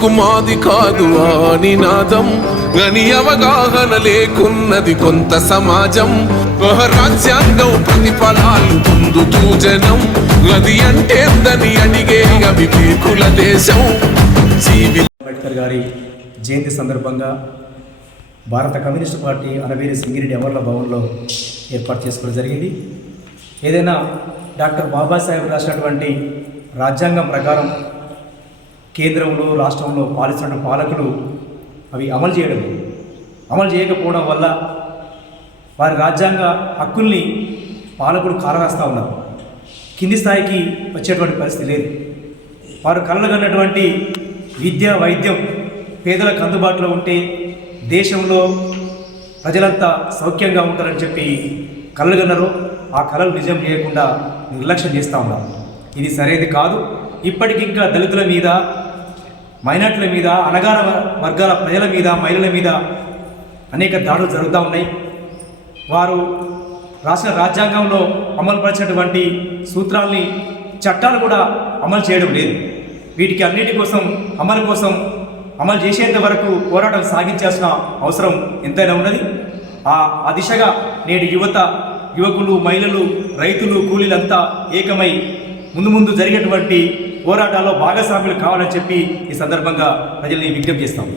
బతుకు మాది కాదు ఆ నినాదం గని అవగాహన లేకున్నది కొంత సమాజం. రాజ్యాంగం ప్రతిఫలాలు పొందుతూ జనం. గది అంటేందని అడిగే అవివేకుల దేశం. అంబేద్కర్ గారి జయంతి సందర్భంగా భారత కమ్యూనిస్ట్ పార్టీ అనవేరి సింగిరెడ్డి అమర్ల భవన్లో ఏర్పాటు చేసుకోవడం జరిగింది. ఏదైనా డాక్టర్ బాబాసాహెబ్ రాసినటువంటి రాజ్యాంగం ప్రకారం కేంద్రంలో రాష్ట్రంలో పాలిస్తున్న పాలకులు అవి అమలు చేయడం అమలు చేయకపోవడం వల్ల వారి రాజ్యాంగ హక్కుల్ని పాలకులు కాలరాస్తూ ఉన్నారు. కింది స్థాయికి వచ్చేటువంటి పరిస్థితి లేదు. వారు కలగన్నటువంటి విద్య వైద్యం పేదలకు అందుబాటులో ఉంటే దేశంలో ప్రజలంతా సౌఖ్యంగా ఉంటారని చెప్పి కలలుగన్నారు. ఆ కళలు నిజం చేయకుండా నిర్లక్ష్యం చేస్తూ ఉన్నారు. ఇది సరైనది కాదు. ఇప్పటికి ఇంకా దళితుల మీద మైనార్టీల మీద అనగార వర్గాల ప్రజల మీద మహిళల మీద అనేక దాడులు జరుగుతూ ఉన్నాయి. వారు రాష్ట్ర రాజ్యాంగంలో అమలుపరిచినటువంటి సూత్రాల్ని చట్టాలు కూడా అమలు చేయడం లేదు. వీటికి అన్నిటి కోసం అమలు కోసం అమలు చేసేంత వరకు పోరాటం సాగించాల్సిన అవసరం ఎంతైనా ఉన్నది. ఆ ఆ దిశగా నేడు యువత యువకులు మహిళలు రైతులు కూలీలంతా ఏకమై ముందు ముందు జరిగేటువంటి పోరాటాల్లో భాగస్వాములు కావాలని చెప్పి ఈ సందర్భంగా ప్రజల్ని విజ్ఞప్తి చేస్తాము